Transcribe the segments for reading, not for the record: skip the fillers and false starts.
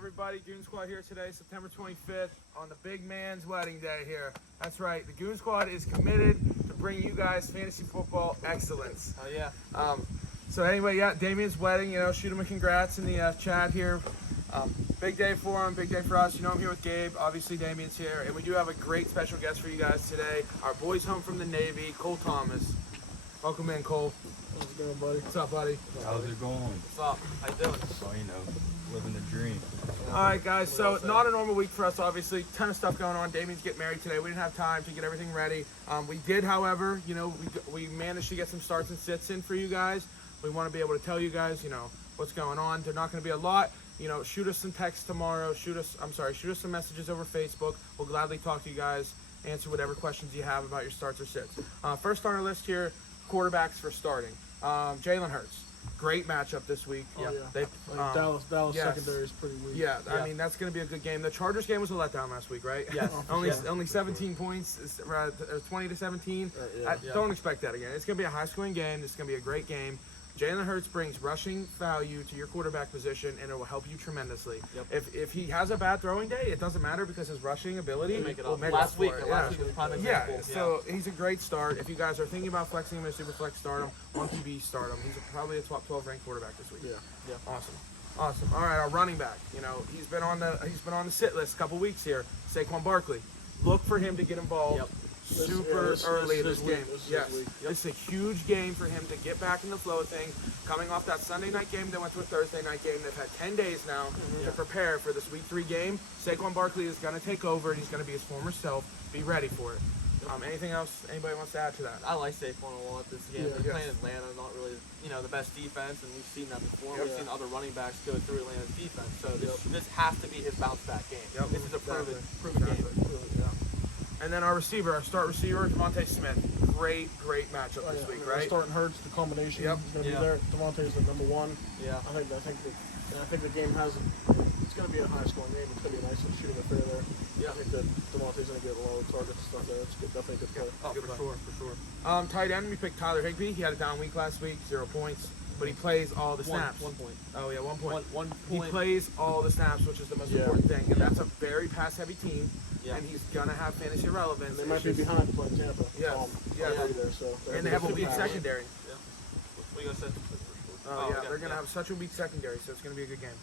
everybody. Goon Squad here today, September 25th, on the big man's wedding day here. That's right. The Goon Squad is committed to bring you guys fantasy football excellence. Oh yeah. So anyway, yeah, Damien's wedding. Shoot him a congrats in the chat here. Big day for him, big day for us. I'm here with Gabe. Obviously, Damien's here, and we do have a great special guest for you guys today. Our boys home from the Navy, Cole Thomas. Welcome in, Cole. How's it going, buddy? What's up, buddy? How's it going? What's up? How you doing? So, living the dream. All right, guys. So not a normal week for us, obviously. Ton of stuff going on. Damien's getting married today. We didn't have time to get everything ready. We did, however, we managed to get some starts and sits in for you guys. We want to be able to tell you guys, what's going on. They're not going to be a lot. Shoot us some texts tomorrow. Shoot us some messages over Facebook. We'll gladly talk to you guys, answer whatever questions you have about your starts or sits. First on our list here, quarterbacks for starting. Jalen Hurts. Great matchup this week. Oh, yeah. They, Dallas yes. secondary is pretty weak. Yeah, I mean, that's going to be a good game. The Chargers game was a letdown last week, right? Yes. Only 17 points, 20 to 17. Don't expect that again. It's going to be a high-scoring game. It's going to be a great game. Jalen Hurts brings rushing value to your quarterback position, and it will help you tremendously. Yep. If he has a bad throwing day, it doesn't matter because his rushing ability will make last up week. for it. Last week was a prime example. So he's a great start. If you guys are thinking about flexing him in a super flex, start him. On QB, start him. He's probably a top 12 ranked quarterback this week. Yeah. Awesome. All right, our running back. He's been on the sit list a couple weeks here. Saquon Barkley. Look for him to get involved. Super early in this game. It's a huge game for him to get back in the flow of things. Coming off that Sunday night game, they went to a Thursday night game. They've had 10 days now to prepare for this Week 3 game. Saquon Barkley is going to take over, and he's going to be his former self. Be ready for it. Anything else anybody wants to add to that? I like Saquon a lot this game. They're playing Atlanta, not really, the best defense, and we've seen that before. We've seen other running backs go through Atlanta's defense, so this has to be his bounce back game. This is a proven game. And then our start receiver, Devontae Smith. Great matchup this week, right? Starting Hurts, the combination is going to be there. Devontae is the number one. Yeah. I think the game it's going to be a high scoring game. It's going to be a nice shooting affair there. Yeah. I think that Devontae's going to get a lot of targets and stuff there. It's definitely a good play. Oh, for sure. Tight end, we picked Tyler Higbee. He had a down week last week, 0 points. But he plays all the snaps. 1 point. Oh, yeah, 1 point. One He point. plays all the snaps, which is the most important thing. And that's a very pass-heavy team. Yeah. And he's going to have fantasy relevance. They might be behind playing Tampa. And they have a weak secondary. Yeah. What are you going to say? They're going to have such a weak secondary, so it's going to be a good game.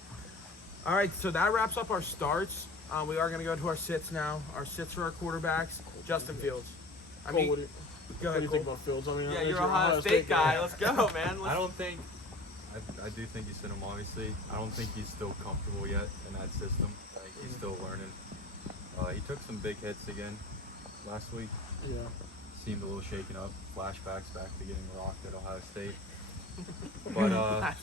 All right, so that wraps up our starts. We are going to go to our sits now. Our sits for our quarterbacks, Justin Fields. Go ahead, what do you think about Fields? You're an Ohio State guy. Let's go, man. I do think you sit him, obviously. I don't think he's still comfortable yet in that system. He's still learning. He took some big hits again last week. Yeah. Seemed a little shaken up. Flashbacks back to getting rocked at Ohio State. But,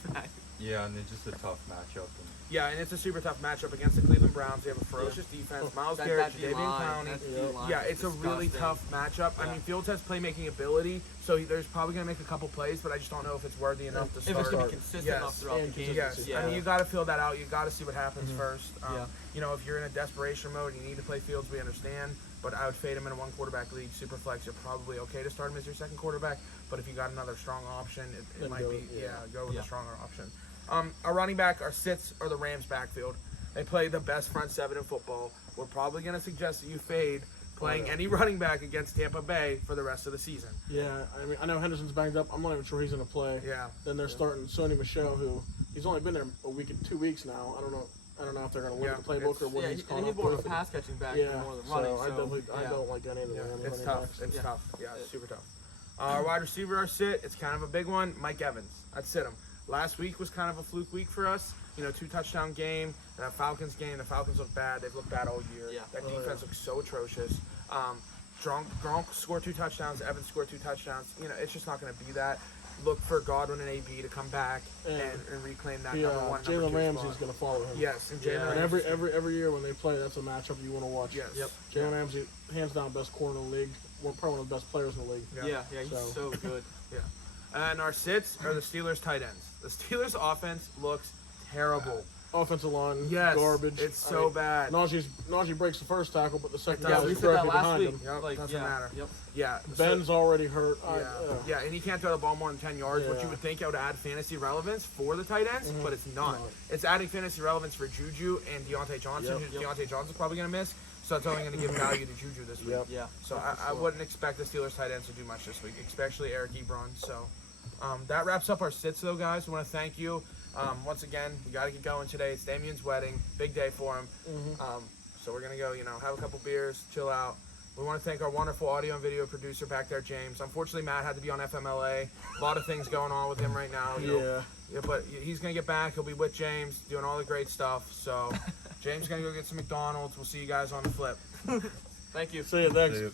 yeah, and it's just a tough matchup. Yeah, and it's a super tough matchup against the Cleveland Browns. They have a ferocious defense. Miles Garrett, Jadeveon Clowney. Yeah, it's a really tough matchup. I mean, Fields has playmaking ability, so there's probably going to make a couple plays, but I just don't know if it's worthy enough to start. If it's going to be consistent enough throughout the game. Yes, I mean, you got to fill that out. You got to see what happens first. If you're in a desperation mode and you need to play Fields, we understand. But I would fade him in a 1-quarterback league, super flex. You're probably okay to start him as your second quarterback. But if you got another strong option, it might be go with a stronger option. Our running back, our sits are the Rams backfield. They play the best front seven in football. We're probably going to suggest that you fade playing any running back against Tampa Bay for the rest of the season. Yeah, I mean, I know Henderson's banged up. I'm not even sure he's going to play. Yeah. Then they're starting Sony Michel, who he's only been there a week and 2 weeks now. I don't know if they're going to win the playbook or what he's caught he's up more of with. a pass catching back Yeah, than more than running. I don't like any of the running It's tough. backs. It's tough. Yeah, it's super tough. Our wide receiver, our sit, it's kind of a big one. Mike Evans. I'd sit him. Last week was kind of a fluke week for us. 2-touchdown game. That Falcons game, the Falcons look bad. They've looked bad all year. Yeah. That defense looks so atrocious. Gronk scored 2 touchdowns. Evans scored 2 touchdowns. It's just not going to be that. Look for Godwin and AB to come back and reclaim that number 1, number 2 Jalen Ramsey's spot. going to follow him. Yes, and Jalen And Ramsey. every year when they play, that's a matchup you want to watch. Yes. Yep. Jalen Ramsey, hands down, best corner in the league. Probably one of the best players in the league. Yeah, he's so good. And our sits are the Steelers tight ends. The Steelers offense looks terrible. offensive line, Yes, garbage. it's so bad. Najee breaks the first tackle, but the second Yeah, guy we is said that directly last behind week. him. Yep, Like, doesn't matter. Yep. Yeah, Ben's already hurt. Yeah, and he can't throw the ball more than 10 yards, which you would think it would add fantasy relevance for the tight ends, but it's not. No. It's adding fantasy relevance for Juju and Deontay Johnson. Yep. Deontay Johnson's probably going to miss, so it's only going to give value to Juju this week. Yep. Yeah. So I wouldn't expect the Steelers tight ends to do much this week, especially Eric Ebron. So that wraps up our sits, though, guys. We want to thank you. Once again, we got to get going today. It's Damien's wedding. Big day for him. So we're going to go, have a couple beers, chill out. We want to thank our wonderful audio and video producer back there, James. Unfortunately, Matt had to be on FMLA. A lot of things going on with him right now. Yeah, but he's going to get back. He'll be with James, doing all the great stuff. So James is going to go get some McDonald's. We'll see you guys on the flip. Thank you. See you. Thanks. See ya.